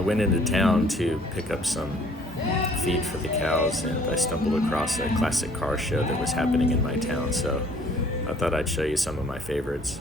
I went into town to pick up some feed for the cows, and I stumbled across a classic car show that was happening in my town, so I thought I'd show you some of my favorites.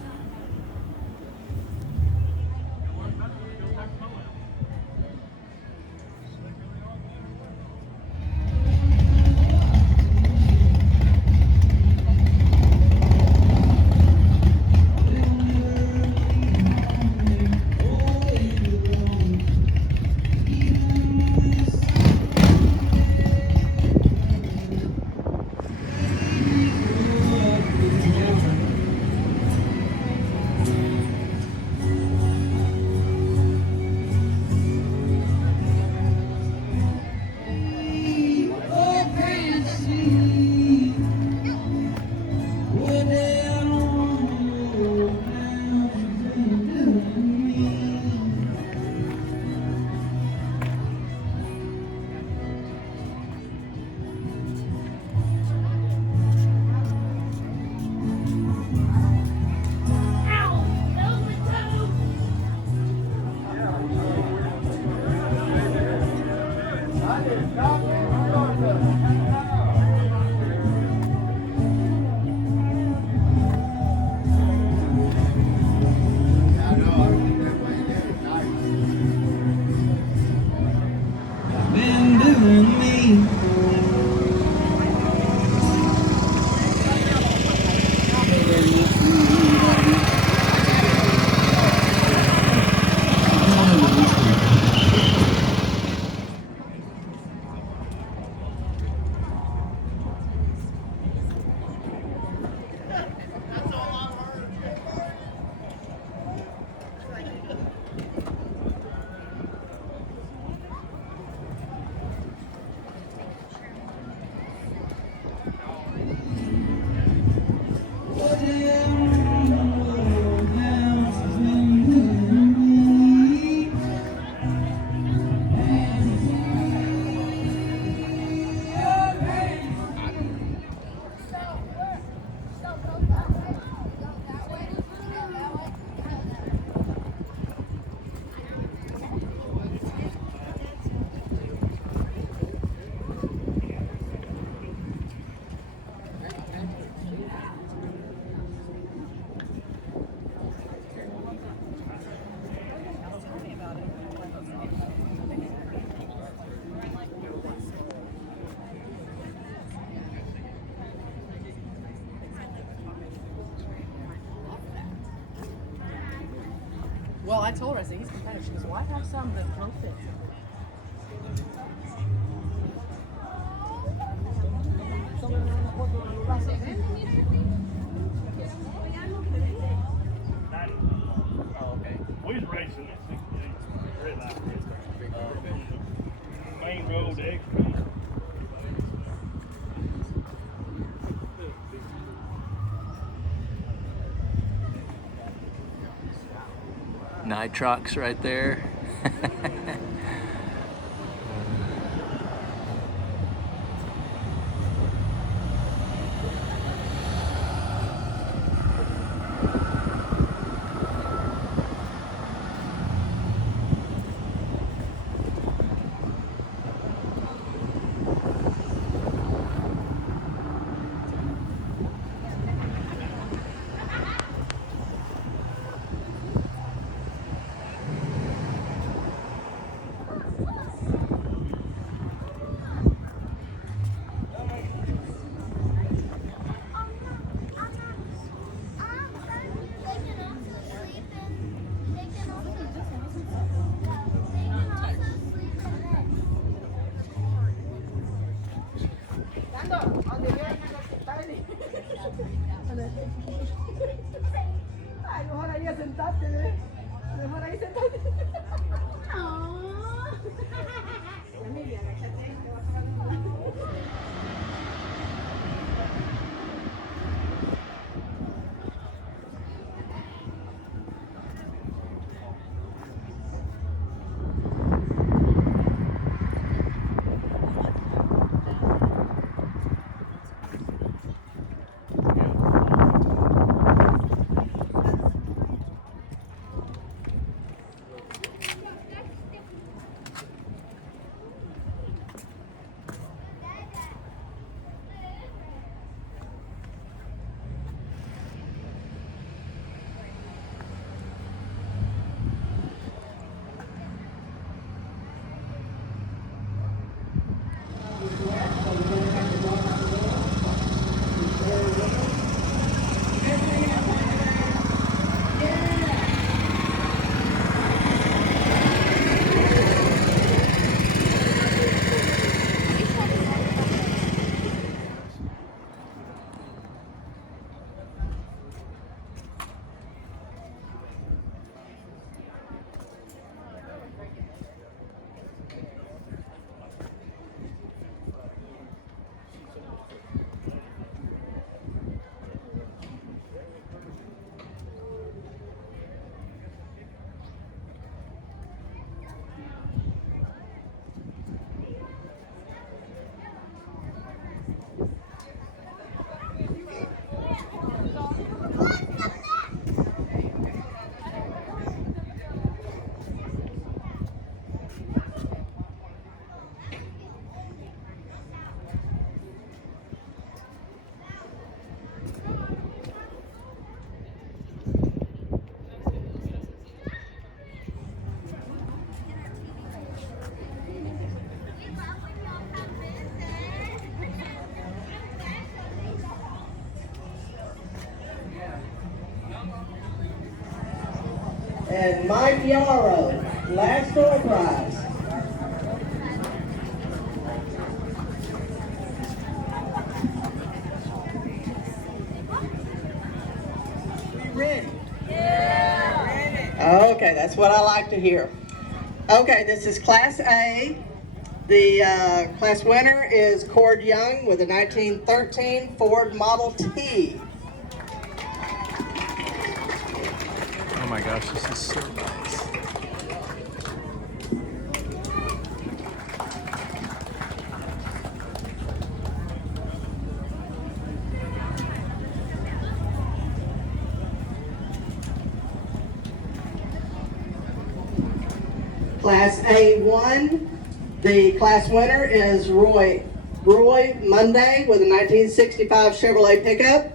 Been doing me. Well, I told her, I said, he's competitive. She goes, well, I have some that don't fit. Oh, okay. We was racing at 68, red light. Main road to extra. Nitrox right there. Ay, mejor ahí a sentarte, ¿eh? Mejor ahí sentarte. Emilia, agáchate, te vas a sacar un lado. And Mike Yarrow, last door prize. Ready? Yeah. Okay, that's what I like to hear. Okay, this is Class A. The class winner is Cord Young with a 1913 Ford Model T. Oh my gosh, this is so nice. Class A1, the class winner is Roy Monday with a 1965 Chevrolet pickup.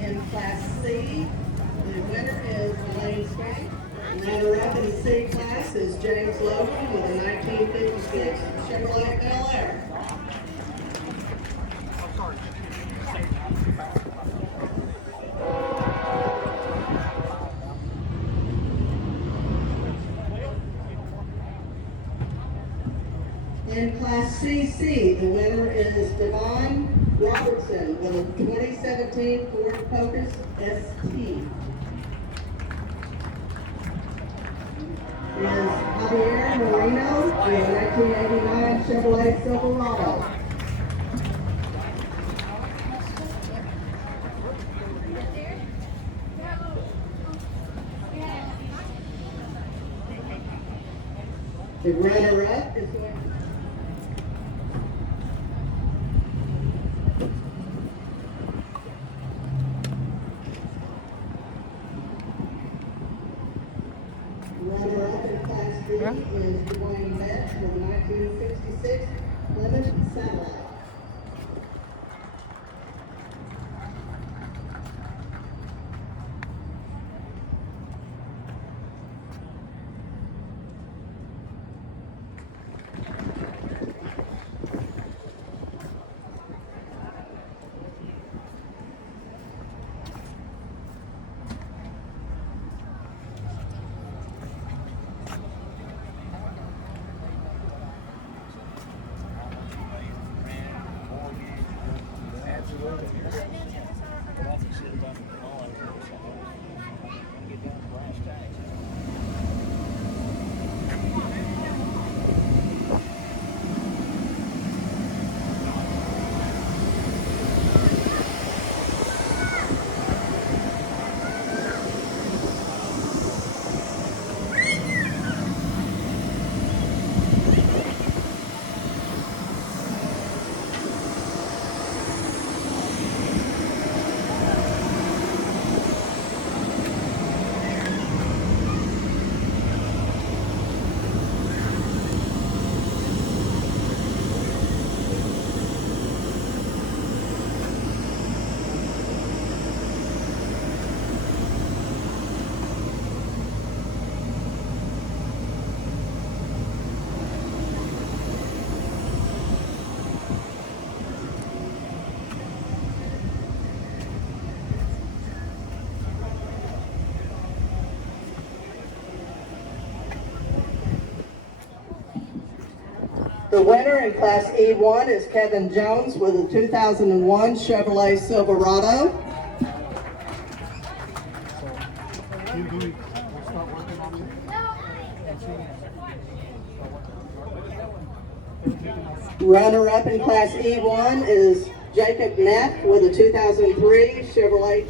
In Class C, the winner is Elaine Spank. Runner-up in the C class is James Logan with a 1956 Chevrolet Bel Air. In Class CC, the winner is Devon Robertson with a 2017 Ford Focus ST. Is Javier Moreno with a 1989 Chevrolet Silverado. The runner-up is runner-up in Class B is Dwayne Betts with a 1966 Plymouth Satellite. The winner in Class E1 is Kevin Jones with a 2001 Chevrolet Silverado. Runner-up in Class E1 is Jacob Neff with a 2003 Chevrolet.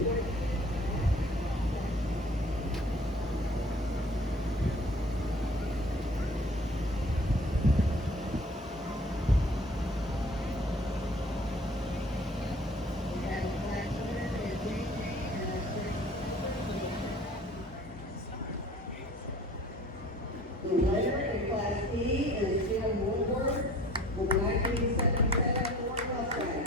The winner in Class E is Jim Woodward with a 1977 Ford Mustang.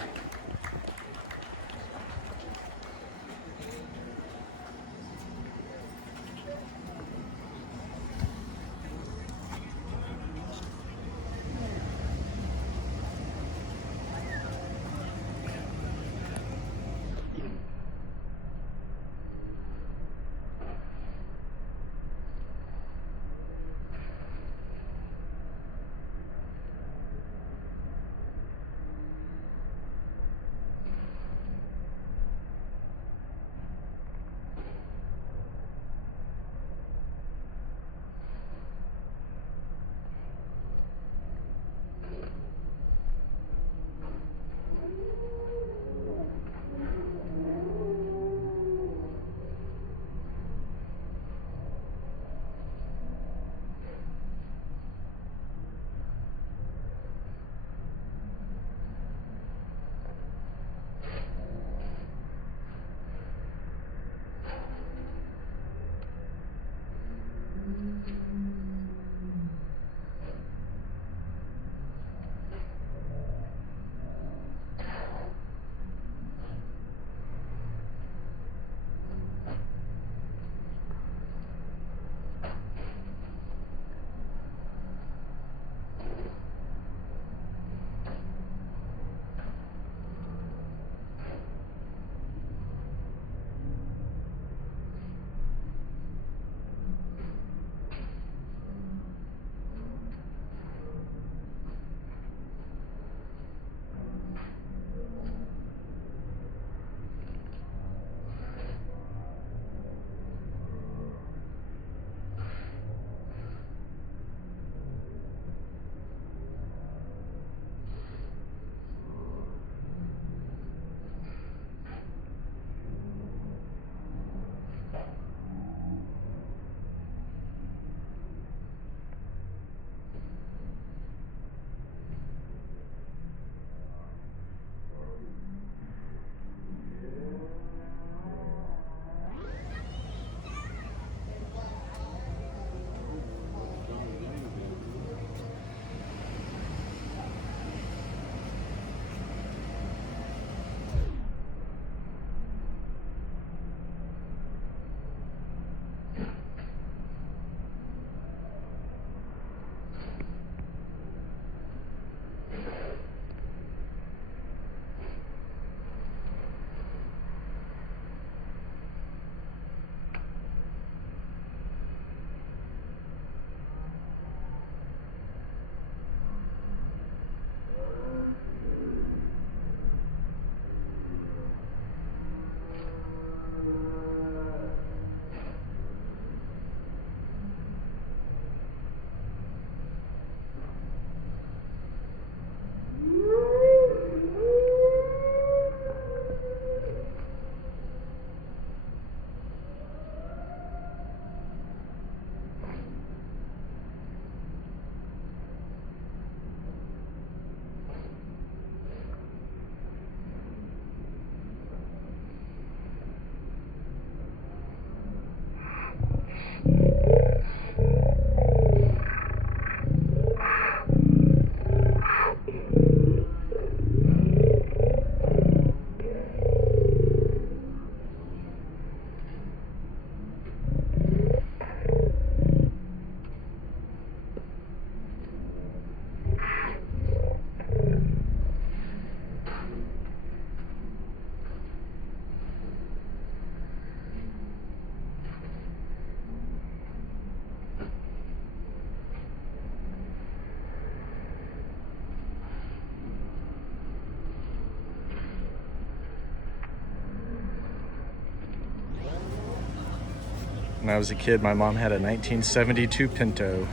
When I was a kid, my mom had a 1972 Pinto.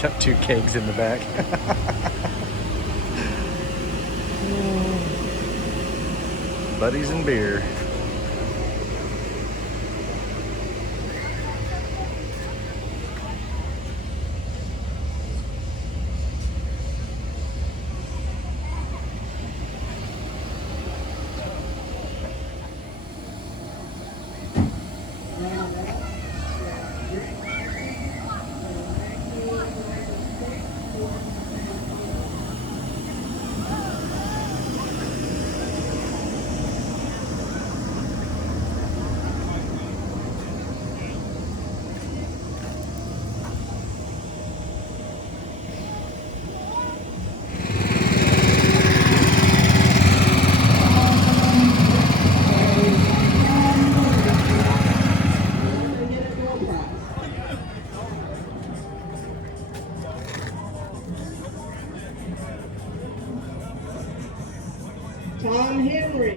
Got 2 kegs in the back. Buddies and beer.